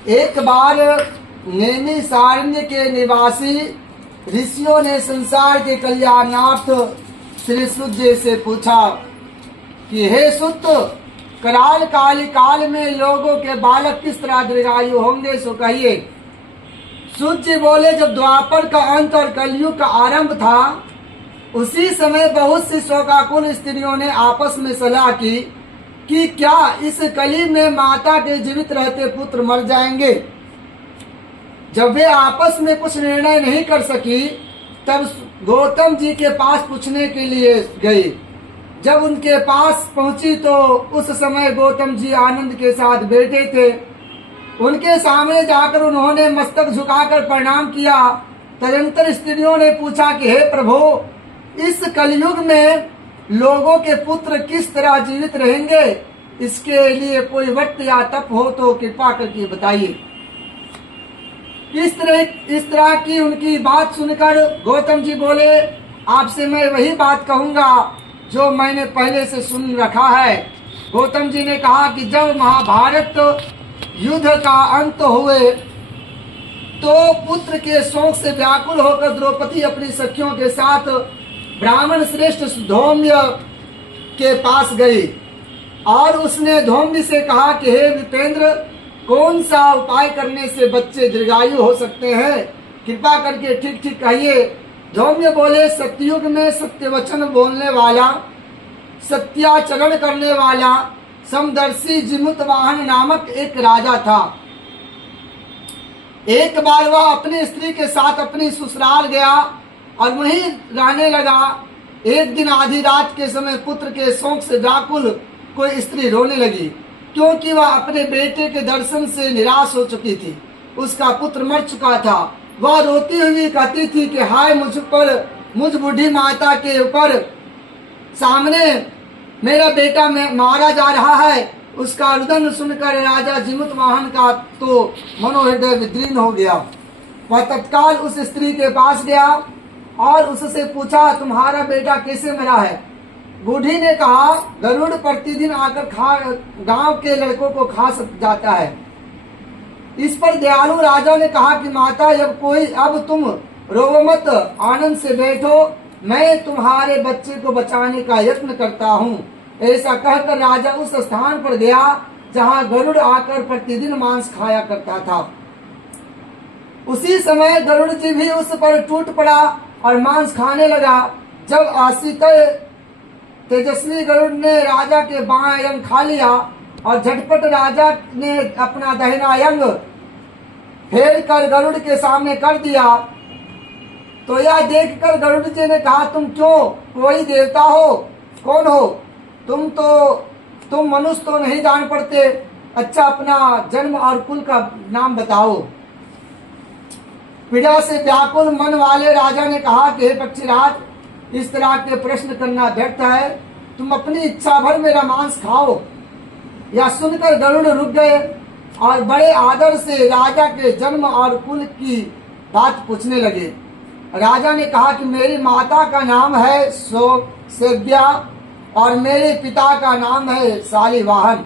एक बार नैमिषारण्य के निवासी ऋषियों ने संसार के कल्याणार्थ श्री सुत जी से पूछा कि हे सुत, कराल काली काल में लोगों के बालक किस तरह दीर्घायु होंगे, सो कहिए। सुत जी बोले, जब द्वापर का अंत और कलयुग का आरंभ था, उसी समय बहुत सी शोकाकुल स्त्रियों ने आपस में सलाह की कि क्या इस कली में माता के जीवित रहते पुत्र मर जाएंगे। जब वे आपस में कुछ निर्णय नहीं कर सकी, तब गौतम जी के पास पूछने के लिए गई। जब उनके पास पहुंची तो उस समय गौतम जी आनंद के साथ बैठे थे। उनके सामने जाकर उन्होंने मस्तक झुकाकर प्रणाम किया। तदंतर स्त्रियों ने पूछा कि हे प्रभु, इस कलयुग में लोगों के पुत्र किस तरह जीवित रहेंगे, इसके लिए कोई व्रत या तप हो तो कृपा करके बताइए। इस तरह की उनकी बात सुनकर गौतम जी बोले, आपसे मैं वही बात कहूंगा जो मैंने पहले से सुन रखा है। गौतम जी ने कहा कि जब महाभारत युद्ध का अंत हुए तो पुत्र के शोक से व्याकुल होकर द्रौपदी अपनी सखियों के साथ ब्राह्मण श्रेष्ठ धौम्य के पास गई और उसने धौम्य से कहा कि हे विपेंद्र, कौन सा उपाय करने से बच्चे दीर्घायु हो सकते हैं, कृपा करके ठीक ठीक कहिए। धौम्य बोले, सत्ययुग में सत्य वचन बोलने वाला, सत्याचरण करने वाला समदर्शी जिमुतवाहन नामक एक राजा था। एक बार वह अपनी स्त्री के साथ अपनी ससुराल गया और वहीं रहने लगा। एक दिन आधी रात के समय पुत्र के शोक से व्याकुल कोई स्त्री रोने लगी, क्योंकि वह अपने बेटे के दर्शन से निराश हो चुकी थी। उसका पुत्र मर चुका था। वह रोती हुई कहती थी कि हाय मुझ बूढ़ी माता के ऊपर सामने मेरा बेटा मारा जा रहा है। उसका रुदन सुनकर राजा जिमुतवाहन का तो मनोहृदय विदीर्ण हो गया। वह तत्काल उस स्त्री के पास गया और उससे पूछा, तुम्हारा बेटा कैसे मरा है। बूढ़ी ने कहा, गरुड़ प्रतिदिन आकर गांव के लड़कों को खा जाता है। इस पर दयालु राजा ने कहा कि माता, अब तुम रोवो मत, आनंद से बैठो, मैं तुम्हारे बच्चे को बचाने का यत्न करता हूँ। ऐसा कहकर राजा उस स्थान पर गया जहाँ गरुड़ आकर प्रतिदिन मांस खाया करता था। उसी समय गरुड़ जी भी उस पर टूट पड़ा और मांस खाने लगा। जब आशित तेजस्वी गरुड़ ने राजा के बाएं अंग खा लिया और झटपट राजा ने अपना दाहिना अंग फेर कर गरुड़ के सामने कर दिया, तो यह देखकर गरुड़ जी ने कहा, तुम क्यों कोई देवता हो, कौन हो तुम मनुष्य तो नहीं जान पड़ते। अच्छा, अपना जन्म और कुल का नाम बताओ। पीड़ा से व्याकुल मन वाले राजा ने कहा कि हे पक्षीराज, इस तरह के प्रश्न करना व्यर्थ है, तुम अपनी इच्छा भर मेरा मांस खाओ। यह सुनकर गरुड़ रुक गए और बड़े आदर से राजा के जन्म और कुल की बात पूछने लगे। राजा ने कहा कि मेरी माता का नाम है सेव्या और मेरे पिता का नाम है शालिवाहन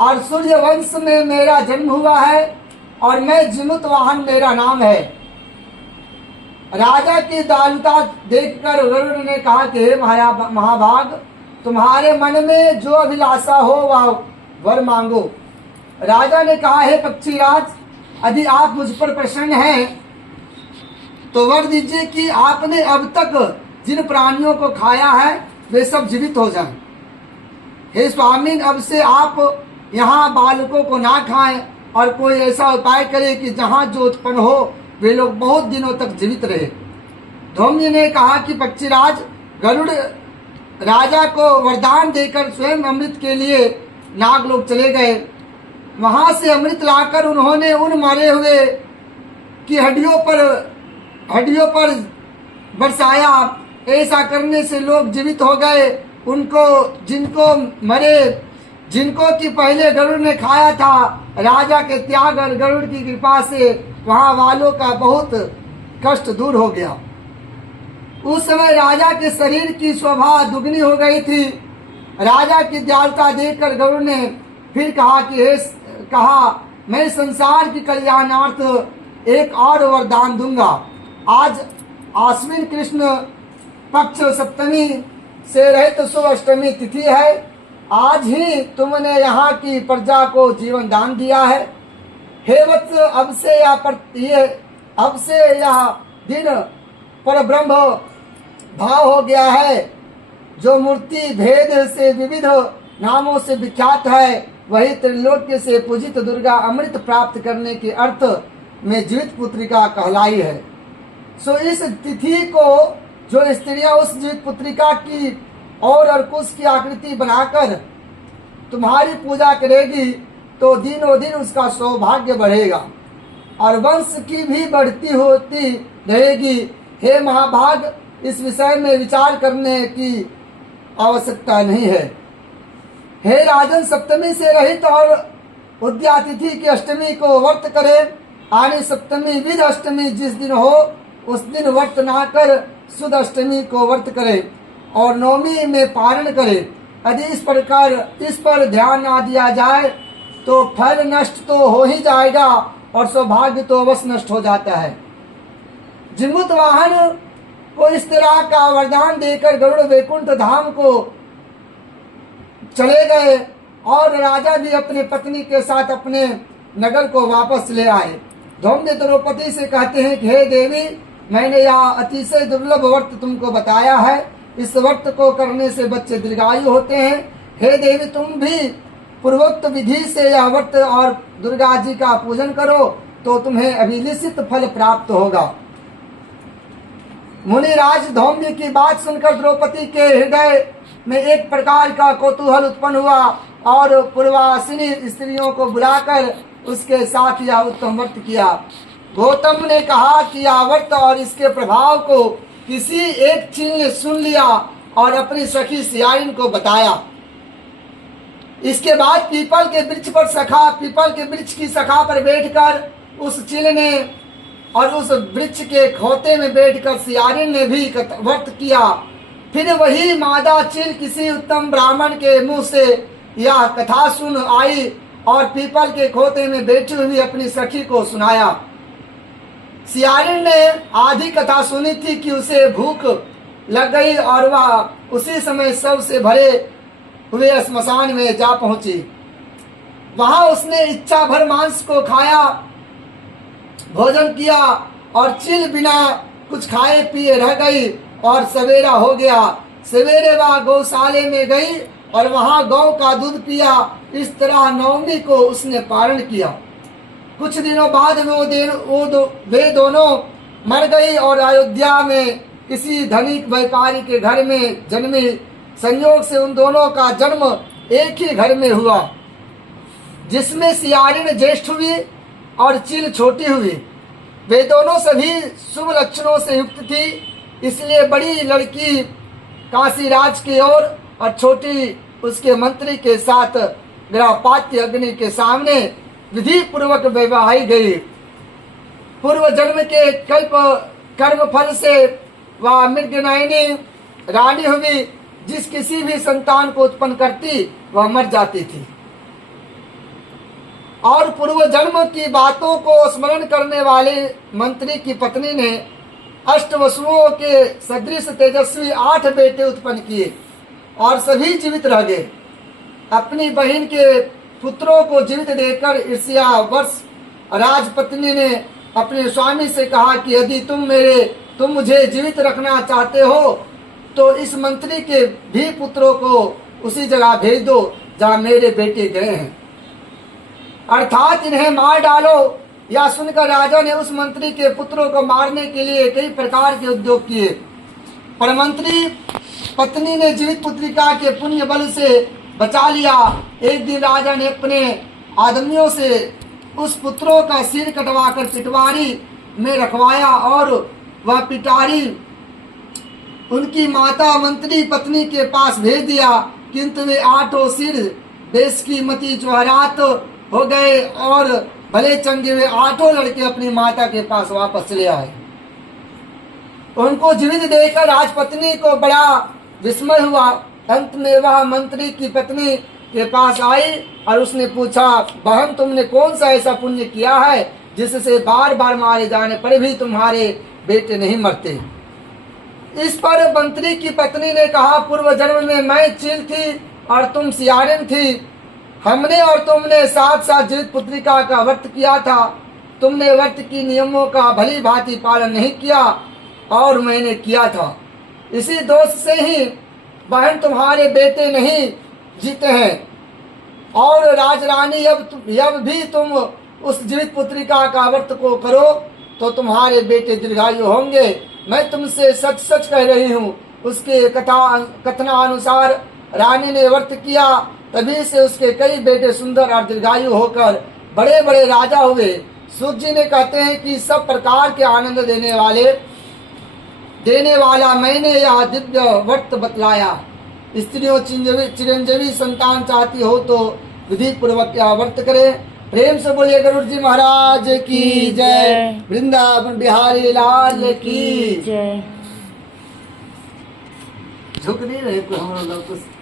और सूर्य वंश में मेरा जन्म हुआ है और मैं जिमुतवाहन मेरा नाम है। राजा की दयालुता देखकर गरुड़ ने कहा कि हे महाभाग, तुम्हारे मन में जो अभिलाषा हो वह वर मांगो। राजा ने कहा, हे पक्षीराज, यदि आप मुझ पर प्रसन्न हैं तो वर दीजिए कि आपने अब तक जिन प्राणियों को खाया है वे सब जीवित हो जाएं। हे स्वामी, अब से आप यहाँ बालकों को ना खाएं और कोई ऐसा उपाय करे कि जहाँ जो उत्पन्न हो वे लोग बहुत दिनों तक जीवित रहे। धौम्य ने कहा कि पक्षीराज, गरुड़ राजा को वरदान देकर स्वयं अमृत के लिए नागलोक चले गए। वहां से अमृत लाकर उन्होंने उन मरे हुए की हड्डियों पर बरसाया। ऐसा करने से लोग जीवित हो गए। जिनको कि पहले गरुड़ ने खाया था, राजा के त्याग और गरुड़ की कृपा से वहां वालों का बहुत कष्ट दूर हो गया। उस समय राजा के शरीर की शोभा दुगनी हो गई थी। राजा की दयालुता देखकर गरुड़ ने फिर कहा मैं संसार की कल्याणार्थ एक और वरदान दूंगा। आज आश्विन कृष्ण पक्ष सप्तमी से रहित शुभ अष्टमी तिथि है। आज ही तुमने यहाँ की प्रजा को जीवन दान दिया है। हे वत्स, अब से यह दिन पर ब्रह्म भाव हो गया है। जो मूर्ति भेद से विविध नामों से विख्यात है, वही त्रिलोक्य से पूजित दुर्गा अमृत प्राप्त करने के अर्थ में जीवित पुत्रिका कहलाई है। सो इस तिथि को जो स्त्रियां उस जीवित पुत्रिका की और अर्कुश की आकृति बनाकर तुम्हारी पूजा करेगी, तो दिनों दिन उसका सौभाग्य बढ़ेगा और वंश की भी बढ़ती होती रहेगी। हे महाभाग, इस विषय में विचार करने की आवश्यकता नहीं है। हे राजन, सप्तमी से रहित और उद्यातिथि की अष्टमी को व्रत करें। आने सप्तमी विध अष्टमी जिस दिन हो, उस दिन व्रत ना कर शुद्ध अष्टमी को व्रत करें और नवमी में पारण करें। यदि इस पर ध्यान ना दिया जाए तो फल नष्ट तो हो ही जाएगा और सौभाग्य तो अवश्य नष्ट हो जाता है। जिम्बुत वाहन को इस तरह का वरदान देकर गरुड़ वैकुंठ धाम को चले गए और राजा भी अपनी पत्नी के साथ अपने नगर को वापस ले आए। धौम्य द्रौपदी से कहते हैं कि हे देवी, मैंने यह अतिशय दुर्लभ व्रत तुमको बताया है। इस व्रत को करने से बच्चे दीर्घायु होते हैं। हे देवी, तुम भी पूर्वोक्त विधि से यह व्रत और दुर्गा जी का पूजन करो तो तुम्हें अभिलिषित फल प्राप्त होगा। मुनिराज धौम्य की बात सुनकर द्रौपदी के हृदय में एक प्रकार का कौतूहल उत्पन्न हुआ और पूर्वासिनी स्त्रियों को बुलाकर उसके साथ यह उत्तम व्रत किया। गौतम ने कहा कि यह व्रत और इसके प्रभाव को किसी एक चील ने सुन लिया और अपनी सखी सियारिन को बताया। इसके बाद पीपल के वृक्ष की शाखा पर बैठकर उस चील ने और उस वृक्ष के खोते में बैठकर सियारिन ने भी व्रत किया। फिर वही मादा चील किसी उत्तम ब्राह्मण के मुंह से यह कथा सुन आई और पीपल के खोते में बैठी हुई अपनी सखी को सुनाया। सियारिन ने आधी कथा सुनी थी कि उसे भूख लग गई और वह उसी समय सबसे भरे हुए स्मशान में जा पहुंची। वहां उसने इच्छा भर मांस को खाया, भोजन किया और चील बिना कुछ खाए पिए रह गई और सवेरा हो गया। सवेरे वह गौशाले में गई और वहां गौ का दूध पिया। इस तरह नवमी को उसने पारण किया। कुछ दिनों बाद वे दोनों मर गई और अयोध्या में किसी धनिक व्यापारी के घर में जन्मी। संयोग से उन दोनों का जन्म एक ही घर में हुआ, जिसमें सियारिन ज्येष्ठ हुई और चील छोटी हुई। वे दोनों सभी शुभ लक्षणों से युक्त थी, इसलिए बड़ी लड़की काशीराज की ओर और छोटी उसके मंत्री के साथ ग्रहपात्य अग्नि के सामने विधि पूर्वक वैवाही गई। पूर्व जन्म के कर्म फल से वह मृगनयनी रानी हुई। जिस किसी भी संतान को उत्पन्न करती वह मर जाती थी और पूर्व जन्म की बातों को स्मरण करने वाले मंत्री की पत्नी ने अष्टवसुओं के सदृश तेजस्वी 8 बेटे उत्पन्न किए और सभी जीवित रह गए। अपनी बहन के पुत्रों को जीवित देखकर ईर्ष्यावश राजपत्नी ने अपने स्वामी से कहा कि यदि तुम मुझे जीवित रखना चाहते हो तो इस मंत्री के भी पुत्रों को उसी जगह भेज दो जहाँ मेरे बेटे गए हैं, अर्थात इन्हें मार डालो। यह सुनकर राजा ने उस मंत्री के पुत्रों को मारने के लिए कई प्रकार के उद्योग किए, पर मंत्री पत्नी ने जीवित पुत्रिका के पुण्य बल से बचा लिया। एक दिन राजा ने अपने आदमियों से उस पुत्रों का सिर कटवाकर पिटवारी में रखवाया और वह पिटारी उनकी माता मंत्री पत्नी के पास भेज दिया, किंतु वे 8 सिर देश की मती ज्वारात हो गए और भले चंगे वे 8 लड़के अपनी माता के पास वापस ले आए। उनको जीवित देखकर राजपत्नी को बड़ा विस्मय हुआ। अंत में वह मंत्री की पत्नी के पास आई और उसने पूछा, बहन तुमने कौन सा ऐसा पुण्य किया है जिससे बार बार मारे जाने पर भी तुम्हारे बेटे नहीं मरते। इस पर मंत्री की पत्नी ने कहा, पूर्व जन्म में मैं चील थी और तुम सियारिन थी। हमने और तुमने साथ साथ जीवित पुत्रिका का व्रत किया था। तुमने व्रत की नियमों का भली भांति पालन नहीं किया और मैंने किया था। इसी दोष से ही बहन तुम्हारे बेटे नहीं जीते हैं। और राजरानी अब भी तुम उस जीवित पुत्रिका का व्रत को करो तो तुम्हारे बेटे दीर्घायु होंगे। मैं तुमसे सच सच कह रही हूँ। उसके कथनानुसार रानी ने व्रत किया, तभी से उसके कई बेटे सुंदर और दीर्घायु होकर बड़े बड़े राजा हुए। सूत जी ने कहते हैं कि सब प्रकार के आनंद देने वाला मैंने यह दिव्य व्रत बतलाया। स्त्रियों चिरंजीवी संतान चाहती हो तो विधि पूर्वक यह व्रत करे। प्रेम से बोलिए गरुड़ जी महाराज की जय, वृंदावन बिहारी लाल की जय। झुक नहीं रहे हम लोग।